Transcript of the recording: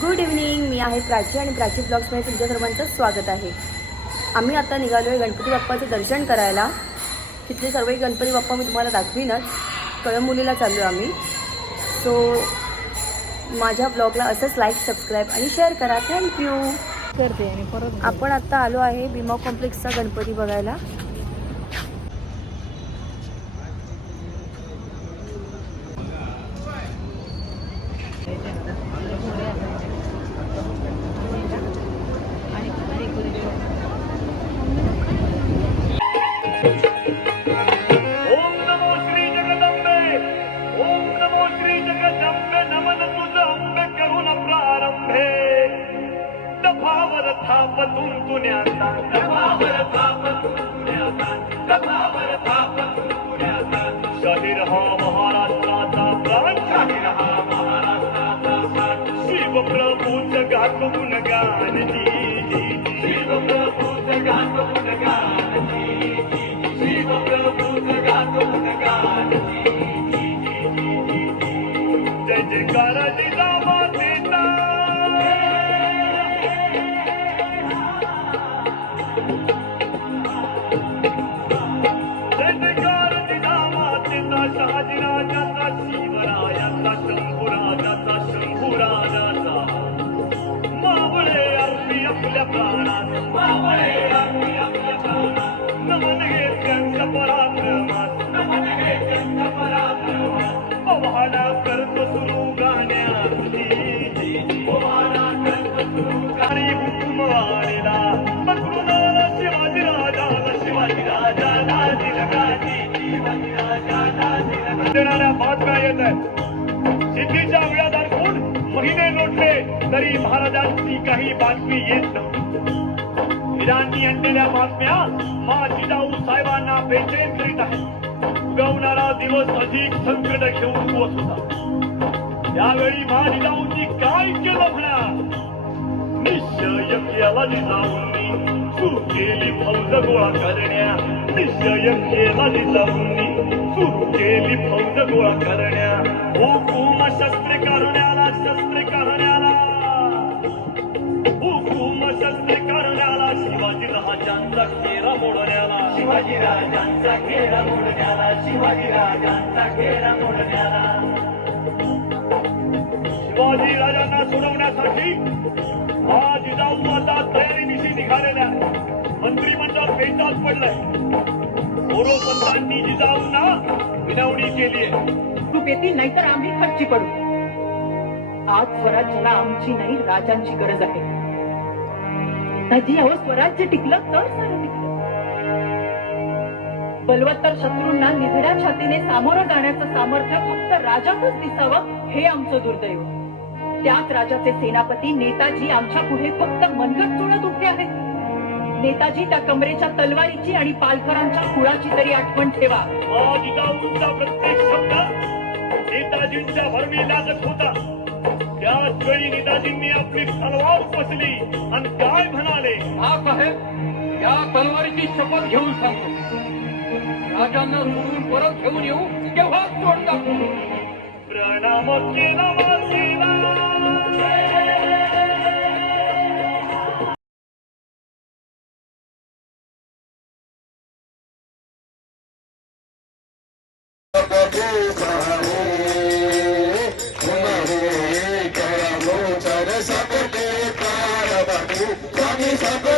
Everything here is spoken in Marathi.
गुड इव्हनिंग मी आहे प्राची आणि प्राची ब्लॉग्समध्ये तुमच्या सर्वांचं स्वागत आहे. आम्ही आता निघालो आहे गणपती बाप्पाचं दर्शन करायला. तिथले सर्व गणपती बाप्पा मी तुम्हाला दाखवीनच. कळंबोलीला चाललो आहे आम्ही. सो माझ्या ब्लॉगला असंच लाईक सबस्क्राईब आणि शेअर करा. थँक्यू करते आणि परत आपण आत्ता आलो आहे भीमा कॉम्प्लेक्सचा गणपती बघायला. दफावर थापतून तुन्याचा दफावर थापतून तुन्याचा दफावर थापतून शाहीर हा महाराष्ट्राचा प्राण शाहीर हा महाराष्ट्राचा प्राण. शिवप्रभूच गात गान जी. शिवप्रभूच गात गान जी. शिवप्रभूच गात गुणगान जय जयकारा जिजाबा आपल्या प्राणात नमन हे त्यांच्या पराक्रमात नमन हे त्यांच्या पराक्रमात करतो सुरू गाण्याची करतो सुरू गाणी शिवाजी शिवाजी बातम्या येत आहेत सिद्धीच्या तरी महाराजांची काही बातमी येत नव्हती. इराणी आणलेल्या बातम्या हा जिजाऊ साहेबांना बेचैन करीत आहे उगवणारा दिवस अधिक संकट घेऊन पोहोच होता. त्यावेळी मा जिजाऊंनी काय केलं म्हणा निश्चय केला जिजाऊंनी सुरू केली फौज गोळा करण्या. निश्चय केला जिजाऊंनी सुरू केली फौज गोळा करण्या. शिवाजी राजांचा खेळा मोडण्याला शिवाजी राजांचा खेळा मोडण्याला. शिवाजी राजांना सोडवण्यासाठी हा जिजाऊ आता तयारीनिशी निघालेल्या मंत्रिमंडळ पेचात पडलंय. मोरोपंतांनी जिजाऊंना विनवणी केली आहे. तूप येतील नाहीतर आम्ही खर्ची पडू. आज स्वराज्याला आमची नाही राजांची गरज आहे. नाही अहो स्वराज्य टिकलं तर सारं टिकलं बलवत्तर शत्रूंना निधड्या छातीने सामोरं जाण्याचं सामर्थ्य फक्त राजातच दिसावं हे आमचं दुर्दैव. त्याच राजाचे सेनापती नेताजी आमच्या पुढे फक्त मनगट चोळत उभे आहेत. नेताजी त्या कमरेच्या तलवारीची आणि पालखरांच्या कुळाची तरी आठवण ठेवा. हा प्रत्येक शब्द नेताजींच्या भरवी लागत होता. त्याच वेळी नेताजींनी आपली तलवार उपसली आणि काय म्हणाले? हा साहेब या तलवारीची शपथ घेऊन सांगतो. राजांना सोडून परत घेऊन येऊ तेव्हा तोड टाकू प्रणाम केला वासीला. स्वामी सबके